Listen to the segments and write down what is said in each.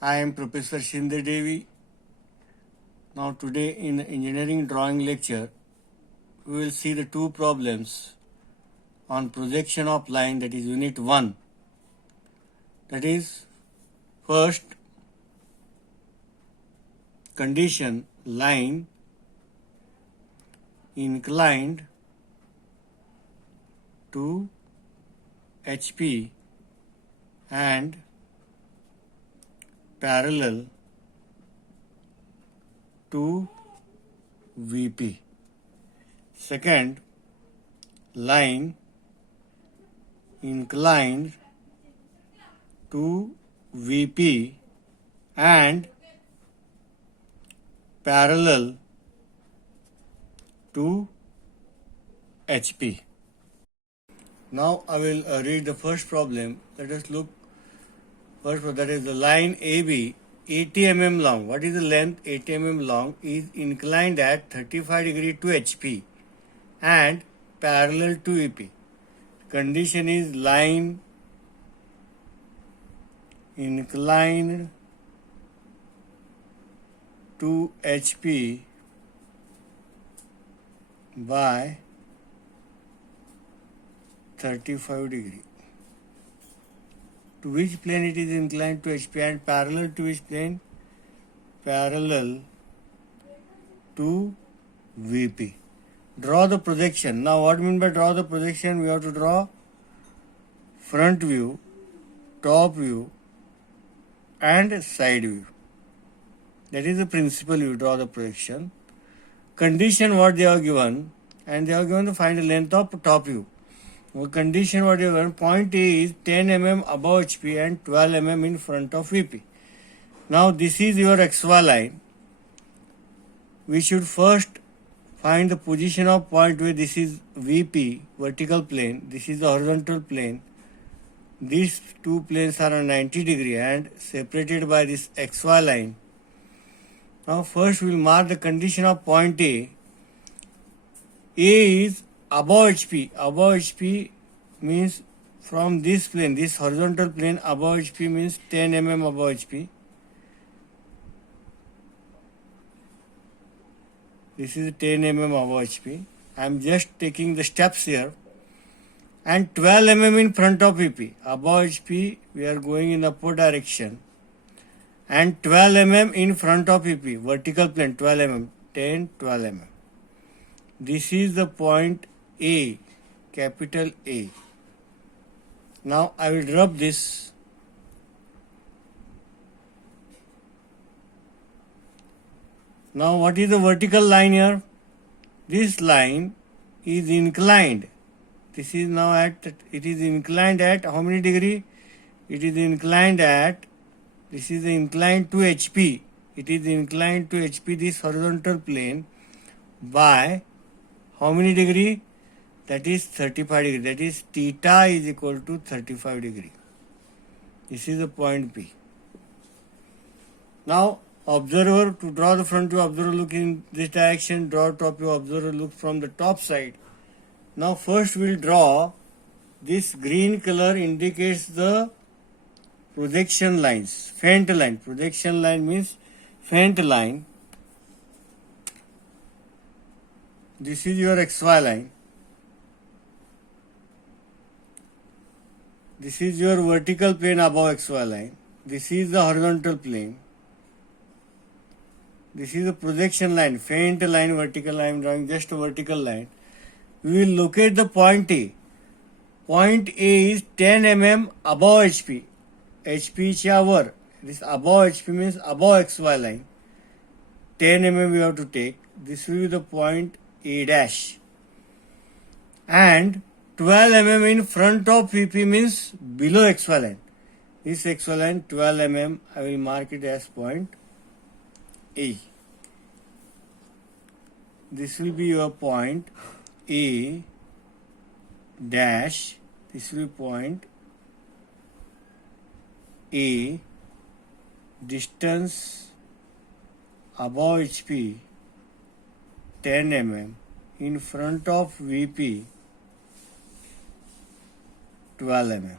I am Professor Shinde Devi. Now today in engineering drawing lecture, we will see the two problems on projection of line, that is unit 1. That is, first condition, line inclined to HP and parallel to VP. Second, line inclined to VP and parallel to HP. Now I will read the first problem. Let us look first, that is the line AB 80 mm long. What is the length? 80 mm long is inclined at 35 degree to HP and parallel to VP. Condition is line inclined to HP by 35 degree. To which plane it is inclined to HP and parallel to which plane? Parallel to VP. Draw the projection. Now what do you mean by draw the projection? We have to draw front view, top view and side view. That is the principle you draw the projection. Condition what they are given, and they are given to find the length of top view. Condition what you want, point A is 10 mm above HP and 12 mm in front of VP. Now this is your XY line. We should first find the position of point where this is VP, vertical plane, this is the horizontal plane. These two planes are on 90 degree and separated by this XY line. Now first we will mark the condition of point A. A is above HP. Above HP means from this plane, this horizontal plane above HP means 10 mm above HP. This is 10 mm above HP. I am just taking the steps here. And 12 mm in front of VP. Above HP we are going in upward direction. And 12 mm in front of VP. Vertical plane 12 mm. 10, 12 mm. This is the point A, capital A. Now I will rub this. Now what is the vertical line here? This line is inclined. This is now at, it is inclined at how many degree? It is inclined at, this is inclined to HP. It is inclined to HP, this horizontal plane, by how many degree? That is 35 degree. That is theta is equal to 35 degree. This is the point P. Now observer, to draw the front view, observer look in this direction, draw top view, observer look from the top side. Now first we will draw this green color indicates the projection lines, faint line. Projection line means faint line. This is your XY line. This is your vertical plane above XY line. This is the horizontal plane. This is the projection line, faint line, vertical line. I am drawing just a vertical line. We will locate the point A. Point A is 10 mm above HP. HP च्या वर. This above HP means above XY line. 10 mm we have to take. This will be the point A dash. And 12 mm in front of VP means below XY line. This XY line 12 mm, I will mark it as point A. This will be your point A dash. This will be point A. Distance above HP 10 mm, in front of VP 12 mm.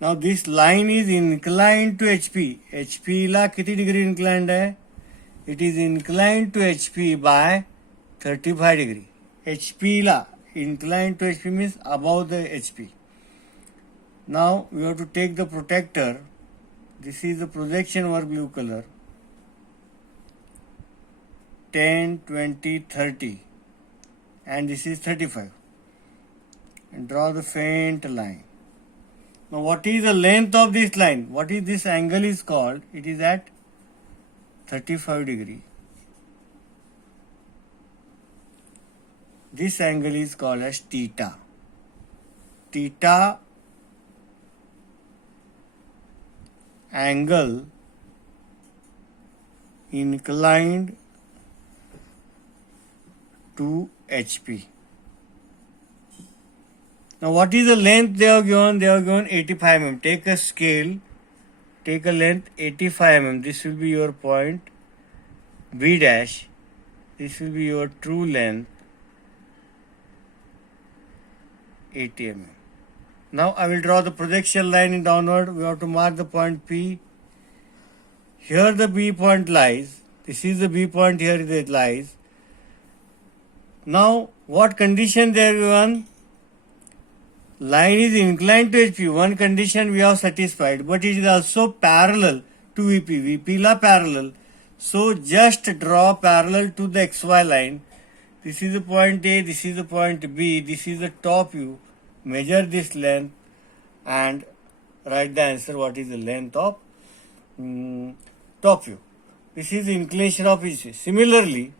Now this line is inclined to HP. HP ला किती degree inclined है? It is inclined to HP by 35 degree. HP La inclined to HP means above the HP. Now we have to take the protector. This is the projection work blue color. 10, 20, 30 and this is 35. And draw the faint line. Now what is the length of this line? What is this angle is called? It is at 35 degree. This angle is called as theta. Theta angle inclined to HP. Now what is the length they have given? They have given 85 mm. Take a scale, take a length 85 mm. This will be your point B dash. This will be your true length 80 mm. Now I will draw the projection line in downward. We have to mark the point P. Here the B point lies. This is the B point, here it lies. Now what condition they are given? Line is inclined to HP. One condition we have satisfied, but it is also parallel to VP. VP la parallel. So just draw parallel to the XY line. This is the point A, this is the point B, this is the top view. Measure this length and write the answer. What is the length of top view? This is the inclination of each. Similarly,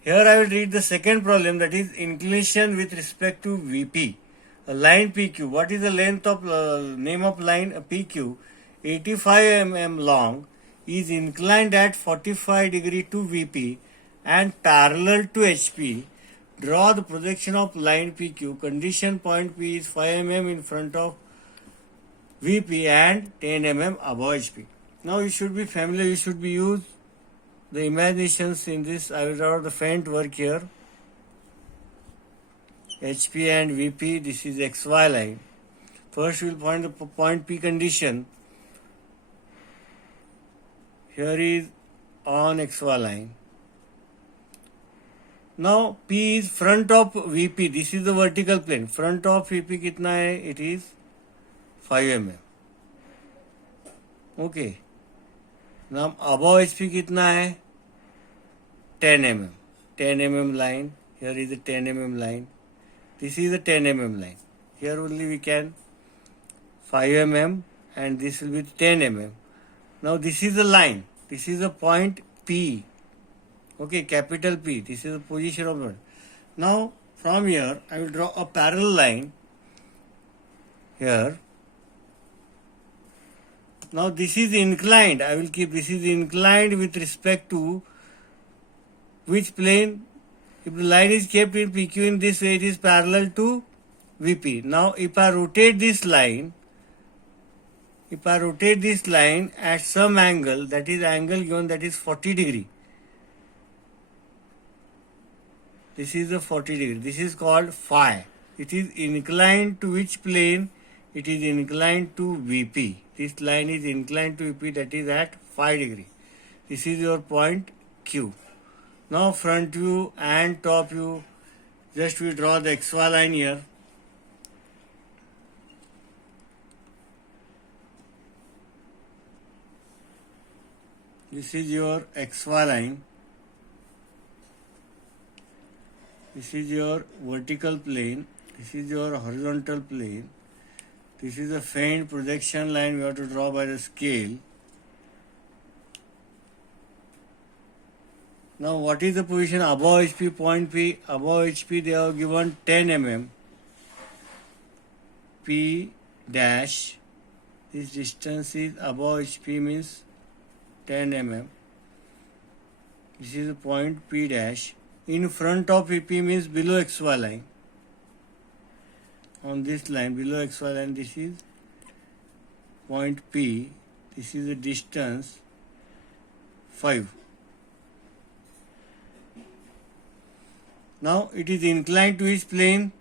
here I will read the second problem, that is inclination with respect to VP. A line PQ. What is the length of name of line PQ? 85 mm long, is inclined at 45 degree to VP and parallel to HP. Draw the projection of line PQ. Condition point P is 5 mm in front of VP and 10 mm above HP. Now you should be familiar, you should be use the imaginations in this. I will draw the faint work here. HP and VP, this is XY line. First we will find the point P condition. Here is on XY line. Now P is front of VP. This is the vertical plane. Front of VP कितना है? It is 5 mm. Okay. Now above HP कितना है? 10 mm. 10 mm line. Here is the 10 mm line. This is the 10 mm line. Here only we can 5 mm and this will be 10 mm. Now this is the line. This is the point P. Okay, capital P. This is the position of it. Now from here I will draw a parallel line here. Now this is inclined. I will keep this is inclined with respect to which plane? If the line is kept in PQ in this way, it is parallel to VP. Now if I rotate this line, at some angle, that is angle given, that is 40 degree. This is the 40 degree. This is called phi. It is inclined to which plane? It is inclined to VP. This line is inclined to VP, that is at 5 degree. This is your point Q. Now front view and top view, just we draw the XY line here. This is your XY line. This is your vertical plane. This is your horizontal plane. This is a faint projection line we have to draw by the scale. Now what is the position above HP, point P? Above HP they have given 10 mm. P dash, this distance is above HP means 10 mm. This is the point P dash. In front of VP means below XY line. On this line, below XY line, this is point P. This is the distance 5. Now it is inclined to its plane.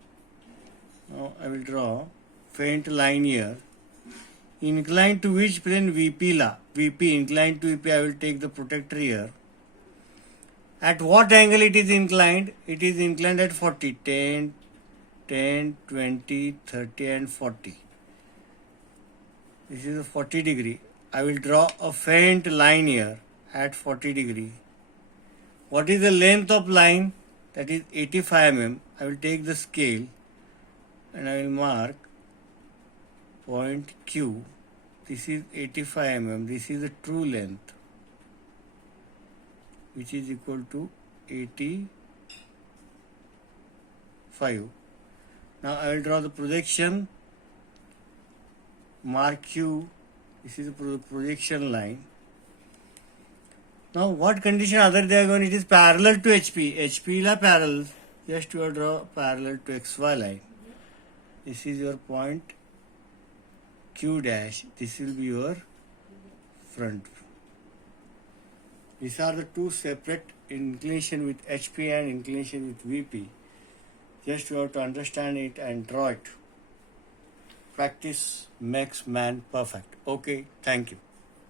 Now I will draw faint line here. Inclined to which plane? VP la. VP, inclined to VP, I will take the protractor here. At what angle it is inclined? It is inclined at 40. 10, 10, 20, 30 and 40. This is a 40 degree. I will draw a faint line here at 40 degree. What is the length of line? That is 85 mm. I will take the scale and I will mark point Q. This is 85 mm. This is the true length, which is equal to 85. Now I will draw the projection. Mark Q. This is the projection line. Now what condition other they are going? It is parallel to HP. HP la parallel. Just you draw parallel to XY line. This is your point Q dash. This will be your front. These are the two separate inclination with HP and inclination with VP. Just you have to understand it and draw it. Practice makes man perfect. Okay, thank you.